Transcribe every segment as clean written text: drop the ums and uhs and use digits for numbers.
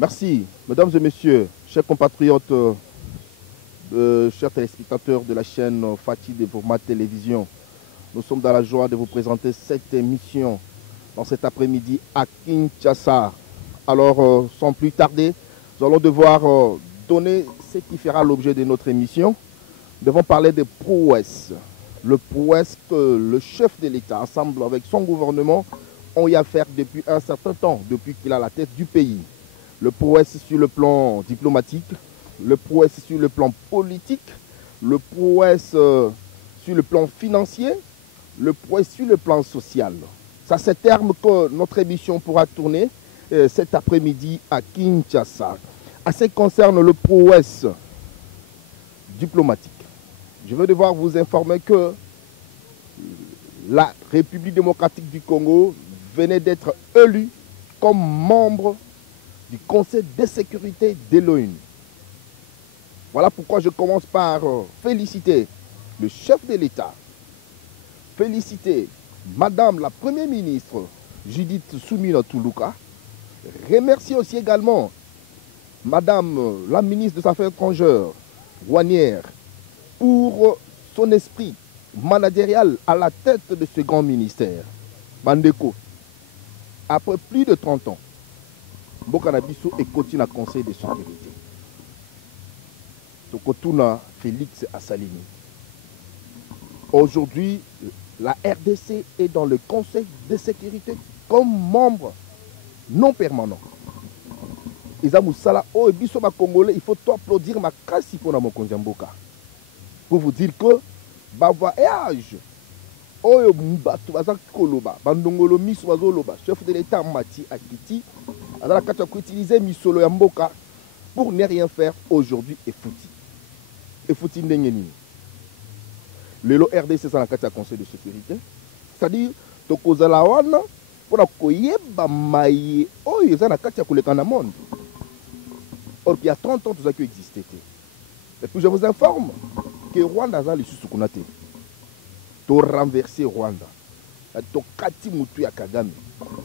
Merci, mesdames et messieurs, chers compatriotes, chers téléspectateurs de la chaîne Fatih Développement Télévision. Nous sommes dans la joie de vous présenter cette émission dans cet après-midi à Kinshasa. Alors, sans plus tarder, nous allons devoir donner ce qui fera l'objet de notre émission. Nous devons parler des prouesses. Le prouesse que le chef de l'État, ensemble avec son gouvernement, ont eu à faire depuis un certain temps, depuis qu'il a la tête du pays. Le prouesse sur le plan diplomatique, le prouesse sur le plan politique, le prouesse sur le plan financier, le prouesse sur le plan social. C'est à ces termes que notre émission pourra tourner cet après-midi à Kinshasa. À ce qui concerne le prouesse diplomatique, je vais devoir vous informer que la République démocratique du Congo venait d'être élue comme membre du Conseil de sécurité de l'ONU. Voilà pourquoi je commence par féliciter le chef de l'État, féliciter Madame la Première ministre Judith Suminwa Tuluka, remercier aussi également Madame la ministre des Affaires étrangères, Wanière, pour son esprit managérial à la tête de ce grand ministère. Bandeko, après plus de 30 ans, Mbokanabiso est continue à Conseil de sécurité. Tokotuna Félix Assalini. Aujourd'hui, la RDC est dans le Conseil de sécurité comme membre non permanent. Isamoussala, oh, Bisoba Congolais, il faut applaudir ma kasi pour la Mokonjamboka. Pour vous dire que, bah, voyage, oh, Mbatu, Bazak Koloba, Bandongolo, Miswazoloba, chef de l'État Mati Akiti, alors quand tu as utilisé Misolo Yamboka pour ne rien faire aujourd'hui et fouti. Et fouti Ndengeni. Le RDC, c'est dans le Conseil de sécurité. C'est-à-dire, Tokozalawana, pour la Koyeba Maye, oh, il y a un cas qui est monde. Or, il y a 30 ans, tout ça qui existait. Et puis, je vous informe que Rwanda a les sous-soukunate. Tu renversé Rwanda. Tu kati Moutou ya Kagame.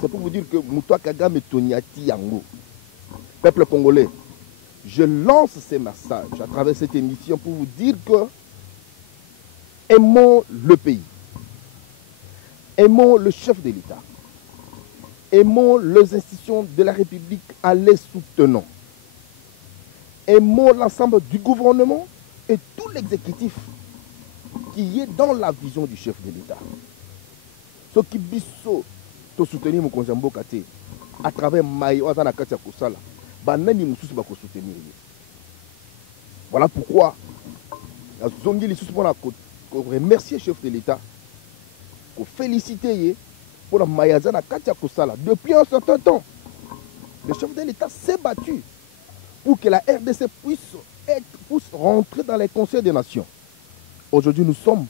C'est pour vous dire que Moutou Kagame est Tonyati Yango. Peuple congolais, je lance ces messages à travers cette émission pour vous dire que aimons le pays. Aimons le chef de l'État. Aimons les institutions de la République en les soutenant. Aimons l'ensemble du gouvernement et tout l'exécutif qui est dans la vision du chef de l'État. Ce qui biso to soutenir mon konjambo kate à travers Maïo Azana Katia Kosala, banani mususu ba ko soutenir. Voilà pourquoi Zongi les pour remercier le chef de l'État, pour féliciter pour la Mayazana Katia Kosala. Depuis un certain temps, le chef de l'État s'est battu pour que la RDC puisse rentrer dans les conseils des nations. Aujourd'hui, nous sommes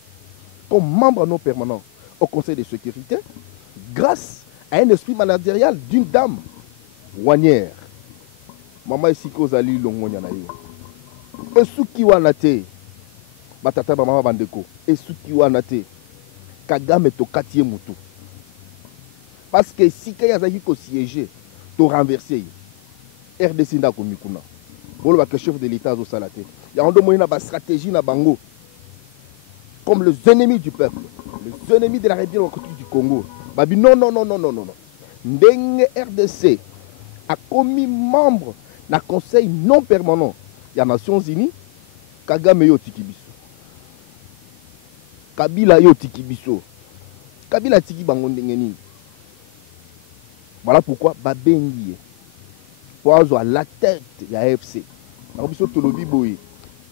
comme membres non permanents au Conseil de sécurité grâce à un esprit managérial d'une dame, Wanière. Maman Isiko Zali Longonyana. Esuki Wanate, Batata Mama Bandeko, Esuki Wanate, Kagame Tokatie Moutou. Parce que si Kayazaki ko siégé, to renversé, RDC n'a komikuna. Bolo que chef de l'État au Salaté. Il y a une stratégie na bango. Comme les ennemis du peuple, les ennemis de la République du Congo. Babi non. Ndenge RDC a commis membre d'un conseil non permanent des Nations Unies, Kagame yo tikibiso. Kabila yo tikibiso. Kabila tiki bango ndengeni. Voilà pourquoi Babengi pour avoir la tête de l'AFC.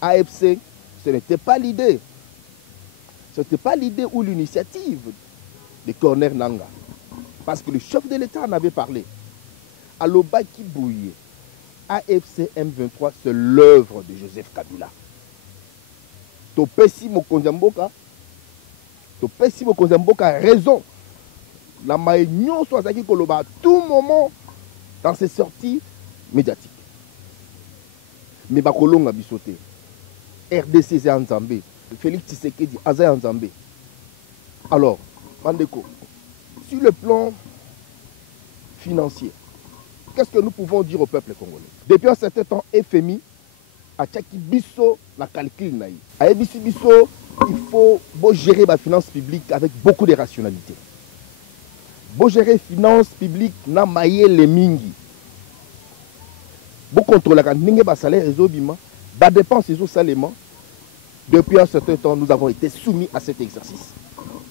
AFC, ce n'était pas l'idée. Ce n'était pas l'idée ou l'initiative de Corneille Nanga. Parce que le chef de l'État en avait parlé. Aloba Kibouye, AFC M23, c'est l'œuvre de Joseph Kabila. Topesi Mokonjamboka a raison. La maïnion soit à tout moment dans ses sorties médiatiques. Mais Bakolonga bisoté. RDC c'est en Zambé. Félix Tshisekedi Aza en Zambé. Alors, Bandeko, sur le plan financier, qu'est-ce que nous pouvons dire au peuple congolais? Depuis un certain temps, FMI a tchaki biso la calcul naï. A ebisi biso, il faut gérer la finance publique avec beaucoup de rationalité. Beau gérer finance publique na maye le mingi. Beau contrôler la ninge ba salaire et bima, ba dépenses et salement. Depuis un certain temps, nous avons été soumis à cet exercice.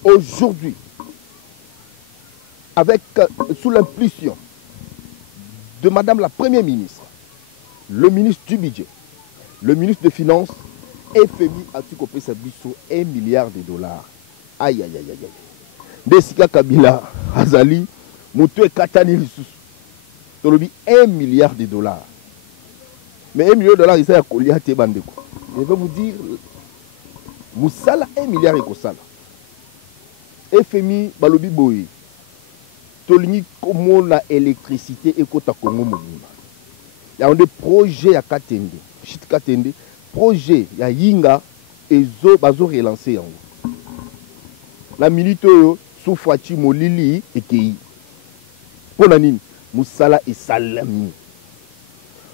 Aujourd'hui, avec sous l'impulsion de Madame la Première ministre, le ministre du budget, le ministre des Finances, FMI a tout compris sa biso $1 milliard. Aïe aïe aïe aïe aïe. Desika Kabila, Azali, Moutou et Katani Lissous. Tolobi $1 milliard. Mais $1 milliard, il s'est accolé à Tebandeko. Je vais vous dire, Moussala $1 milliard et Kosala. FMI, Balobi Boye. Tolini comment la électricité et Kota Kongo Mobima. Il y a des projets à Katende. Chit Katende. Projet, il y a Yinga et Zo Bazo relancé en haut. La minute sous Fati Molili et Kei. Pour la Nine, Moussala et Salami.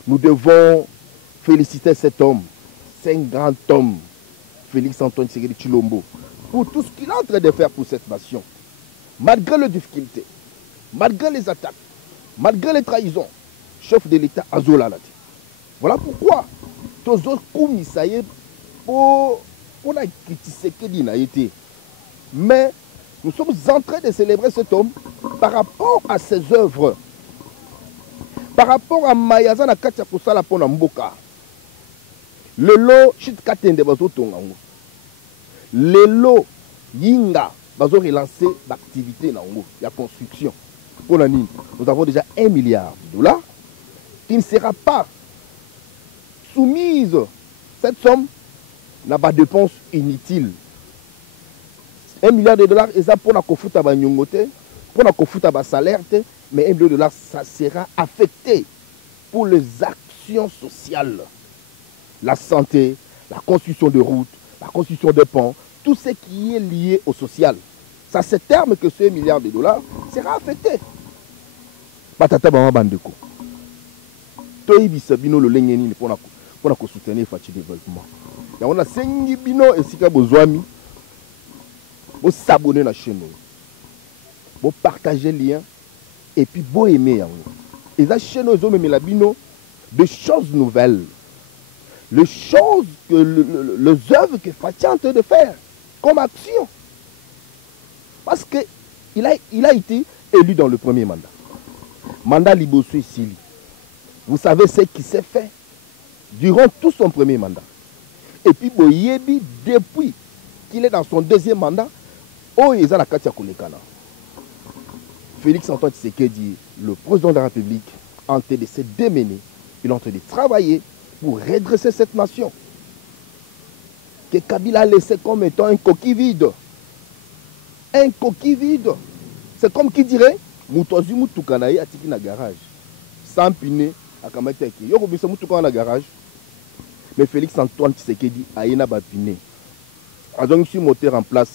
Nous devons féliciter cet homme, c'est un grand homme, Félix Antoine Tshisekedi Tshilombo, pour tout ce qu'il est en train de faire pour cette nation. Malgré les difficultés, malgré les attaques, malgré les trahisons, chef de l'État Azola. Voilà pourquoi Tozo Koumisaye pour la Tshisekedi n'a été. Mais nous sommes en train de célébrer cet homme par rapport à ses œuvres. Par rapport à Mayazana Katia Kosala Pona Mboka. Le lot Chit Katende Bazo Tongango. Le lot Yinga Bazo relancer l'activité Nango, la construction. Pour la Nine, nous avons déjà $1 milliard qui ne sera pas soumise. Cette somme n'a pas de dépense inutile. $1 milliard et ça pour la kofuta ba nyongote, pour la kofuta ba salaire, mais $1 milliard ça sera affecté pour les actions sociales. La santé, la construction de routes, la construction de ponts, tout ce qui est lié au social. Ça c'est terme que ce $1 milliard sera affecté. Batata Bama Bandeko. Toibi Sabino le Lengeni pour soutenir le développement. Il y a 5 bino et Sika Bozwami. Vous s'abonner à la chaîne. Vous partager le lien. Et puis vous aimer. Et la chaîne, vous avez la bino de choses nouvelles. Les choses, les œuvres que Fatia est en train de faire comme action. Parce qu'il a été élu dans le premier mandat. Mandat Liboso ici. Vous savez ce qui s'est fait durant tout son premier mandat. Et puis Boyebi, depuis qu'il est dans son deuxième mandat, oh, il est à la Katia Kolekana. Félix Antoine Tshisekedi, le président de la République, est en train de se démener. Il est en train de travailler pour redresser cette nation. Que Kabila a laissé comme étant un coquille vide. Un coquille vide. C'est comme qui dirait, Moutozu Moutoukanaï a tiki na garage. Sans piner, à Kamateki. Yoko bisa Moutoukana na garage. Mais Félix Antoine Tshisekedi a yena bapiné. A donc sur moteur en place.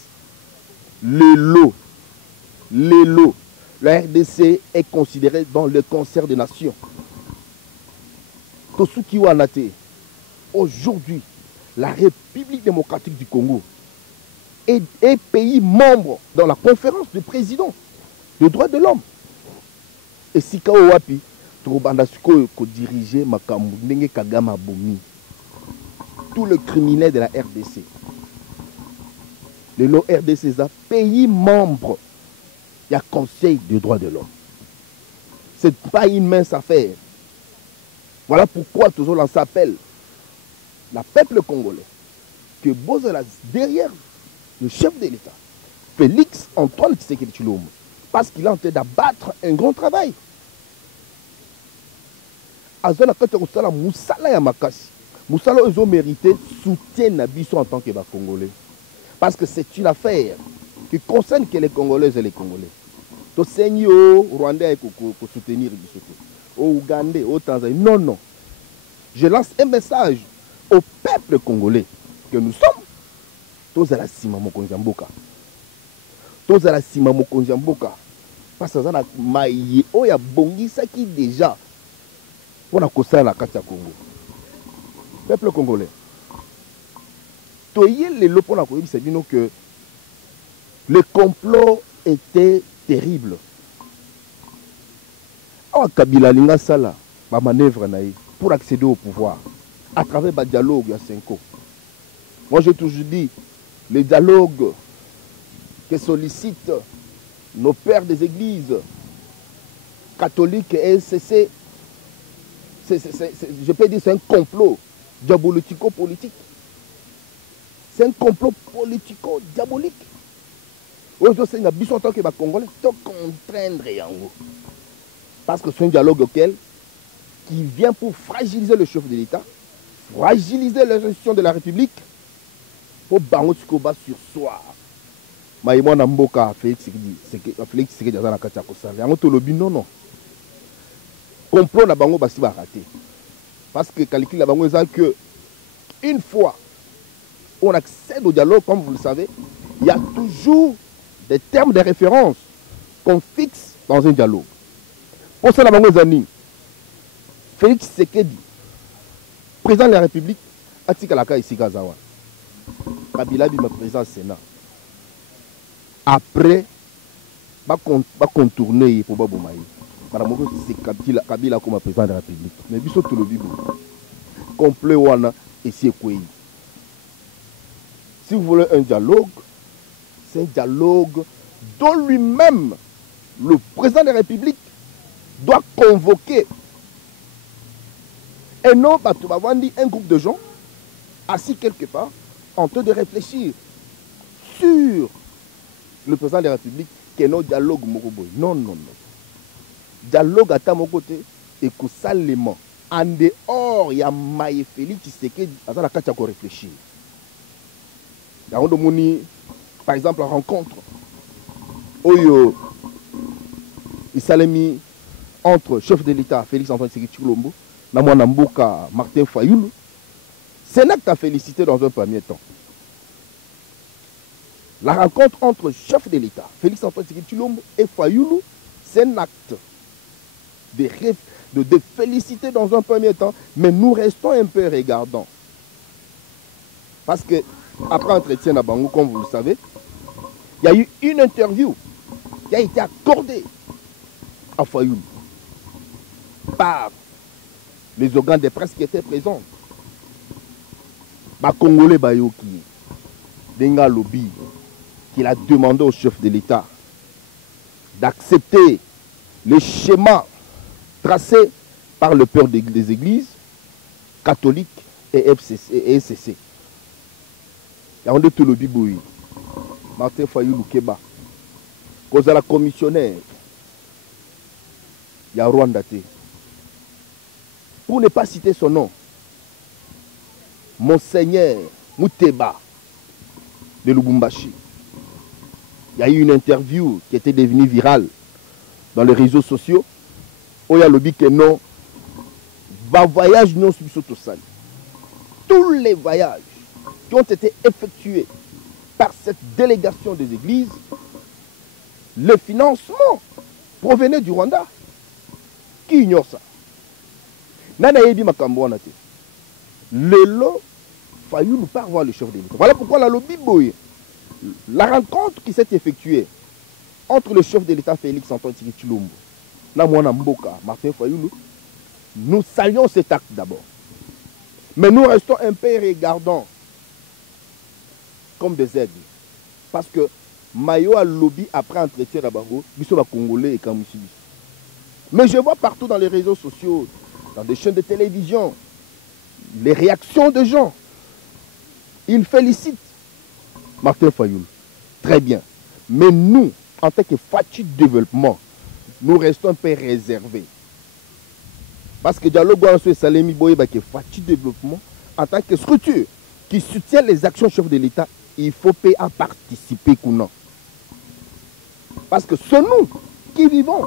Le lot. La RDC est considérée dans le concert des nations. Tosuki Wanate, aujourd'hui, la République démocratique du Congo est pays membre dans la conférence du président des droits de l'homme. Et si Kawapi, Troubandasiko dirigé Makambu, Nenge Kagama Bomi, tous les criminels de la RDC. Le lot RDC, pays membre, il y a Conseil des droits de l'homme. Ce n'est pas une mince affaire. Voilà pourquoi toujours on s'appelle la peuple congolais que Bozala derrière le chef de l'État, Félix Antoine Tshisekedi Tshilombo, parce qu'il est en train d'abattre un grand travail. Azona Katerosala Moussala Yamakasi. Moussala ils ont mérité soutien Nabiso en tant que Congolais. Parce que c'est une affaire qui concerne que les Congolaises et les Congolais. To Seigneur au Rwandais pour soutenir au Ougandais, au Tanzanie. Non, non. Je lance un message au peuple congolais que nous sommes. Tous à la Sima Mokonjamboka. Tous à la Sima Mokonjamboka. Parce que ça a maillé. Oh, il y a Bongi, ça qui déjà pour la Kosa la Katia Congo. Peuple congolais. Toyé les lots pour la Congo, c'est dit que le complot était terrible. Alors Kabila Linga Sala, ma manœuvre pour accéder au pouvoir à travers le dialogue à 5 ans. Moi j'ai toujours dit, les dialogues que sollicitent nos pères des églises catholiques et SCC, je peux dire c'est un complot diabolico-politique. C'est un complot politico-diabolique. Aujourd'hui, c'est un bisson tant que les Congolais sont contraindre yango. Parce que c'est un dialogue auquel qui vient pour fragiliser le chef de l'État, fragiliser les institutions de la République, pour bango tikoba sur soi. Maïmo Namboka Félix Tshisekedi dans la Katia Kosala. Yango to lobi non. Complot na bango basi ba raté. Parce que calcul la bango est que une fois on accède au dialogue, comme vous le savez, il y a toujours des termes de référence qu'on fixe dans un dialogue. Pour ça, la bango zani, Félix Tshisekedi, président de la République, Atika Laka ici Gazawa. Kabila Bima président du Sénat. Après, va contourner pour Baboumaï. Madame, c'est Kabila comme président de la République. Mais biso tout le bibo. Complet wana et c'est quoi. Si vous voulez un dialogue, c'est un dialogue dont lui-même, le président de la République, doit convoquer. Et non, un groupe de gens assis quelque part en train de réfléchir sur le président de la République qui est non dialogue Moroboy. Non, non, non. Dialogue à mon côté et que salement en dehors, il y a Maïe Félix Tshisekedi à la carte à réfléchir. Par exemple, la rencontre Oyo Isalemi entre chef de l'État Félix Antoine Tshisekedi Tshilombo et Namboka Martin Fayoulou, c'est un acte à féliciter dans un premier temps. La rencontre entre chef de l'État Félix Antoine Tshisekedi Tshilombo et Fayoulou, c'est un acte de féliciter dans un premier temps, mais nous restons un peu regardants. Parce que après entretien à Bango, comme vous le savez, il y a eu une interview qui a été accordée à Fayoulou par les organes de presse qui étaient présents. Congolais Bayoki, Denga Lobby, qu'il a demandé au chef de l'État d'accepter les schémas tracés par le père des églises catholiques et SCC. Il y a un de tout le bibouille. Martin Fayoulou Keba. Cause à la commissionnaire. Il y a Rwanda. Pour ne pas citer son nom, Monseigneur Mouteba de Lubumbashi. Il y a eu une interview qui était devenue virale dans les réseaux sociaux. Où il y a le but que non, va voyage non subsotosal. Tous les voyages qui ont été effectués par cette délégation des églises, le financement provenait du Rwanda. Qui ignore ça? Nana Yebi Makambo te. Lelo Fayoulou part voir le chef de l'État. Voilà pourquoi la lobby boy. La rencontre qui s'est effectuée entre le chef de l'État Félix Antoine Tshisekedi Tshilombo et Mboka Martin Fayoulou, nous saluons cet acte d'abord. Mais nous restons un peu regardants comme des aigles. Parce que Mayo a lobby après entretien à Bango, Bissot Congolais et Kamoussibi. Mais je vois partout dans les réseaux sociaux, dans des chaînes de télévision, les réactions de gens. Ils félicitent Martin Fayoulou. Très bien. Mais nous, en tant que Fachi Développement, nous restons un peu réservés. Parce que Dialogue Ouansou et Salemi Boye, que Fachi Développement, en tant que structure qui soutient les actions chefs de l'État, il faut payer à participer ou non. Parce que c'est nous qui vivons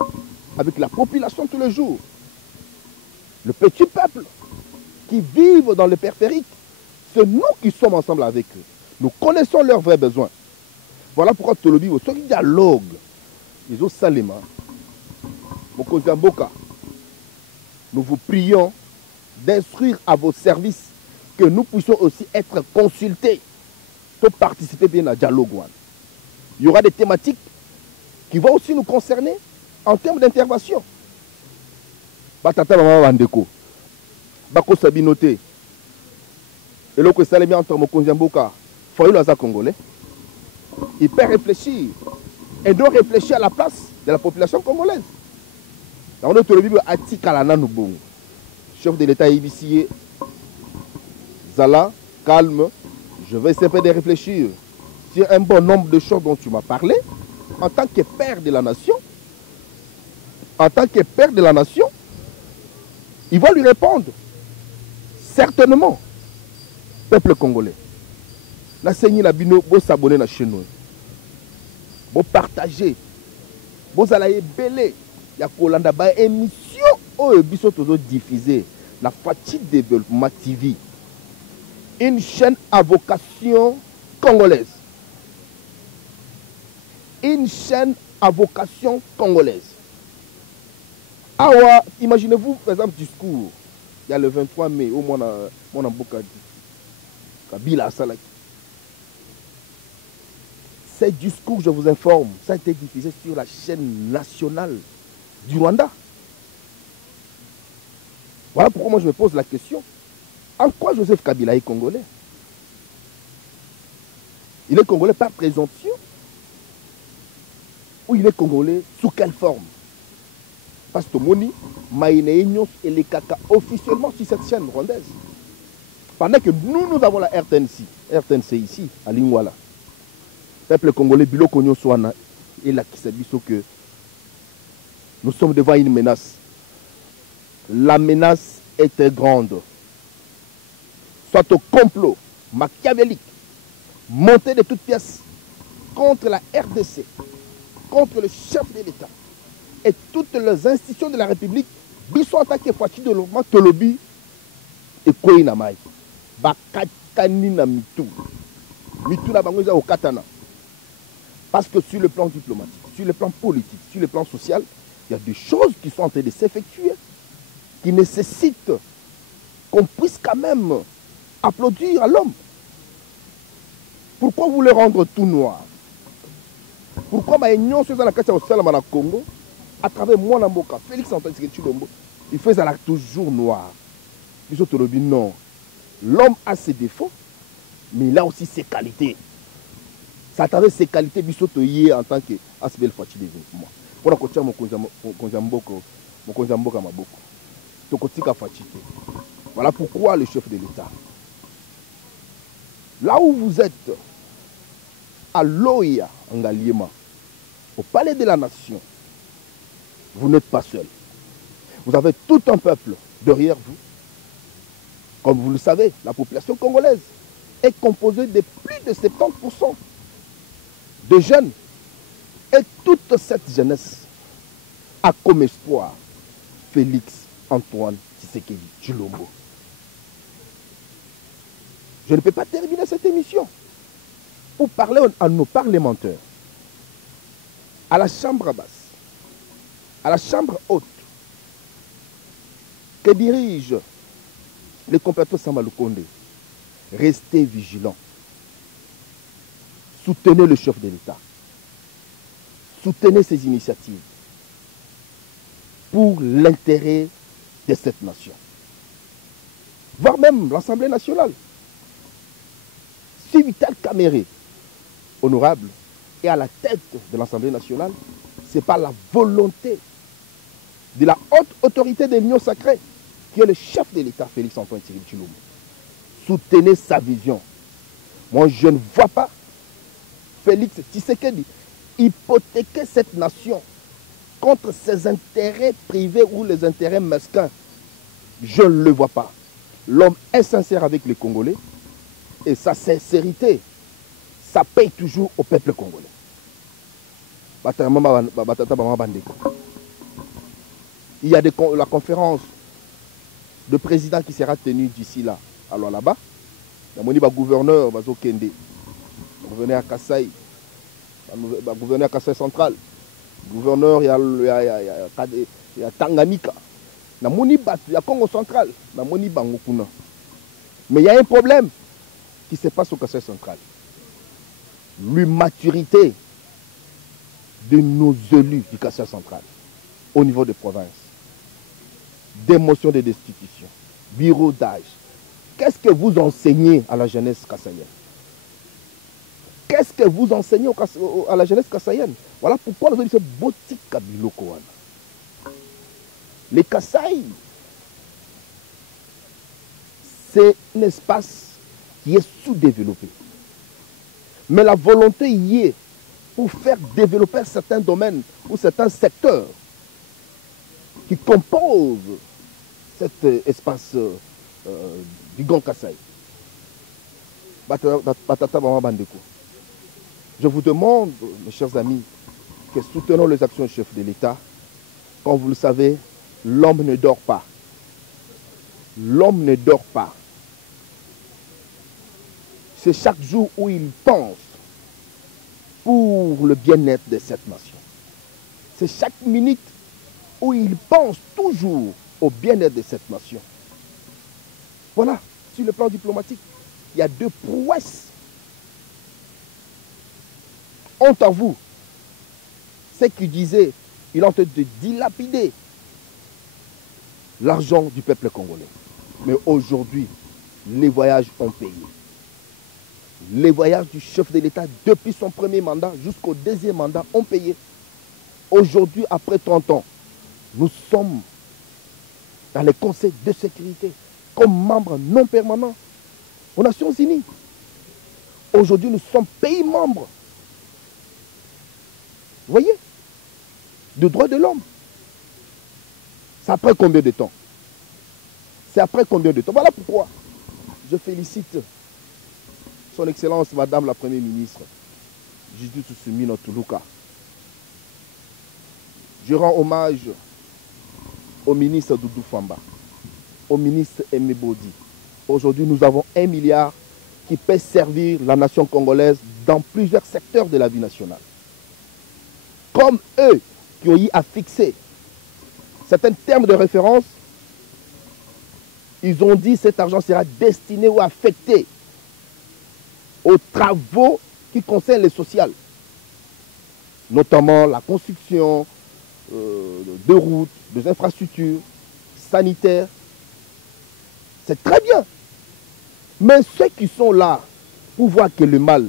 avec la population tous les jours. Le petit peuple qui vit dans le périphérique, c'est nous qui sommes ensemble avec eux. Nous connaissons leurs vrais besoins. Voilà pourquoi Tolobi, ce dialogue, ils ont Salema, Mokonzi Mboka, nous vous prions d'instruire à vos services que nous puissions aussi être consultés pour participer bien à dialogue. Il y aura des thématiques qui vont aussi nous concerner en termes d'intervention. Batata maman bandeko. Bako sabinoté. Et là que ça les met entre Mokonzi Mboka, Foyo Laza congolais. Il peut réfléchir et donc réfléchir à la place de la population congolaise. Dans notre Bible, Atikalana Noubong, chef de l'État IBC, Zala, calme, je vais essayer de réfléchir sur un bon nombre de choses dont tu m'as parlé, en tant que père de la nation. En tant que père de la nation, il va lui répondre. Certainement, peuple congolais. Nasenyi na bino, vous s'abonner à la chaîne. Vous partagez. Vous allez belé. Il y a Kolanda ba émission où biso tozo diffusé la Fati Développement TV. Une chaîne à vocation congolaise. Une chaîne à vocation congolaise. Awa, imaginez-vous, par exemple, discours. Il y a le 23 mai, au moins, mon Ambokadi. Kabila Salaki. Ces discours, je vous informe, ça a été diffusé sur la chaîne nationale du Rwanda. Voilà pourquoi moi je me pose la question. En quoi Joseph Kabila est congolais? Il est congolais par présomption? Ou il est congolais sous quelle forme? Parce que Moni, Maïnéignos et les Kaka officiellement sur cette chaîne rwandaise. Pendant que nous avons la RTNC ici, à Lingwala. Peuple congolais, Bilo Konyo Soana, et là qui s'est dit que nous sommes devant une menace. La menace était grande. Soit au complot machiavélique, monté de toutes pièces contre la RDC, contre le chef de l'État et toutes les institutions de la République, biso attaqué Fati de l'Oman, Tolobi et Koinamai. Bakatani na mitu. Mitu na bangoza au katana. Parce que sur le plan diplomatique, sur le plan politique, sur le plan social, il y a des choses qui sont en train de s'effectuer, qui nécessitent qu'on puisse quand même applaudir à l'homme. Pourquoi vous le rendre tout noir? Pourquoi ma union sur la carte au Salamana Congo, à travers moi Namboka, Félix Antoine Tshisekedi, il fait ça toujours noir. Non. L'homme a ses défauts, mais il a aussi ses qualités. C'est à travers ses qualités bisotoyé en tant qu'Asbel Fati développement. Pour la côté mon konzamboka maboko. Tokotika Fati. Voilà pourquoi le chef de l'État. Là où vous êtes, à Loya, en Galiema, au palais de la nation, vous n'êtes pas seul. Vous avez tout un peuple derrière vous. Comme vous le savez, la population congolaise est composée de plus de 70% de jeunes. Et toute cette jeunesse a comme espoir Félix Antoine Tshisekedi Tshilombo. Je ne peux pas terminer cette émission pour parler à nos parlementaires, à la chambre basse, à la chambre haute, que dirige le compétent Samalou Kondé. Restez vigilants. Soutenez le chef de l'État. Soutenez ses initiatives pour l'intérêt de cette nation. Voire même l'Assemblée nationale. Si Vital Kamerhe, honorable, est à la tête de l'Assemblée nationale, c'est par la volonté de la haute autorité de l'Union sacrée, qui est le chef de l'État, Félix Antoine Tshilombo. Soutenez sa vision. Moi, je ne vois pas Félix Tshisekedi hypothéquer cette nation contre ses intérêts privés ou les intérêts mesquins. Je ne le vois pas. L'homme est sincère avec les Congolais et sa sincérité, ça paye toujours au peuple congolais. Il y a la conférence de président qui sera tenue d'ici là. Alors là-bas, il y a un gouverneur, gouverneur à Kassai, gouverneur à Kassai central, gouverneur, il y a Tanganyika, Na moni batu, il y a Congo central, na moni bango kuna. Mais il y a un problème qui se passe au Kasaï central. L'immaturité de nos élus du Kasaï central au niveau des provinces. Démotion de destitution, bureau d'âge. Qu'est-ce que vous enseignez à la jeunesse kassaïenne? Qu'est-ce que vous enseignez à la jeunesse kassaïenne? Voilà pourquoi nous avons dit ce botika biloko wana. Les Kasaï, c'est un espace qui est sous-développé. Mais la volonté y est pour faire développer certains domaines ou certains secteurs qui composent cet espace du Grand Kasaï. Je vous demande, mes chers amis, que soutenons les actions du chef de l'État. Comme vous le savez, l'homme ne dort pas. L'homme ne dort pas. C'est chaque jour où il pense pour le bien-être de cette nation. C'est chaque minute où il pense toujours au bien-être de cette nation. Voilà, sur le plan diplomatique, il y a deux prouesses. Honte à vous, c'est qu'il disait, il est en train de dilapider l'argent du peuple congolais. Mais aujourd'hui, les voyages ont payé. Les voyages du chef de l'État depuis son premier mandat jusqu'au deuxième mandat ont payé. Aujourd'hui, après 30 ans, nous sommes dans les conseils de sécurité comme membres non permanents aux Nations Unies. Aujourd'hui, nous sommes pays membres. Vous voyez? De droits de l'homme. C'est après combien de temps? C'est après combien de temps? Voilà pourquoi je félicite Son Excellence Madame la Première Ministre, Judith Suminwa Tuluka. Je rends hommage au ministre Doudou Famba, au ministre Aimé Bodi. Aujourd'hui, nous avons 1 milliard qui peut servir la nation congolaise dans plusieurs secteurs de la vie nationale. Comme eux qui ont eu à fixer certains termes de référence, ils ont dit que cet argent sera destiné ou affecté aux travaux qui concernent les sociales, notamment la construction de routes, des infrastructures sanitaires. C'est très bien. Mais ceux qui sont là pour voir que le mal,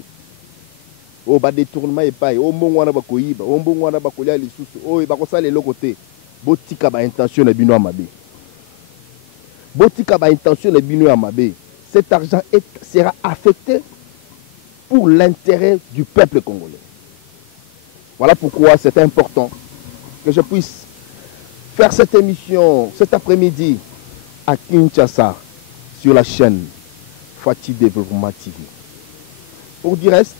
au bas détournement et pas, au bon wana bakoyiba, au bon wana bakolia les sous, au bakosa les côté, botika ba intention de bino amabe. Botika ba intention de bino amabe. Cet argent sera affecté pour l'intérêt du peuple congolais. Voilà pourquoi c'est important que je puisse faire cette émission cet après-midi à Kinshasa sur la chaîne Fati Développement TV. Pour du reste,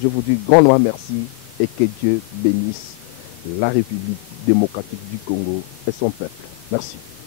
je vous dis grandement merci et que Dieu bénisse la République démocratique du Congo et son peuple. Merci.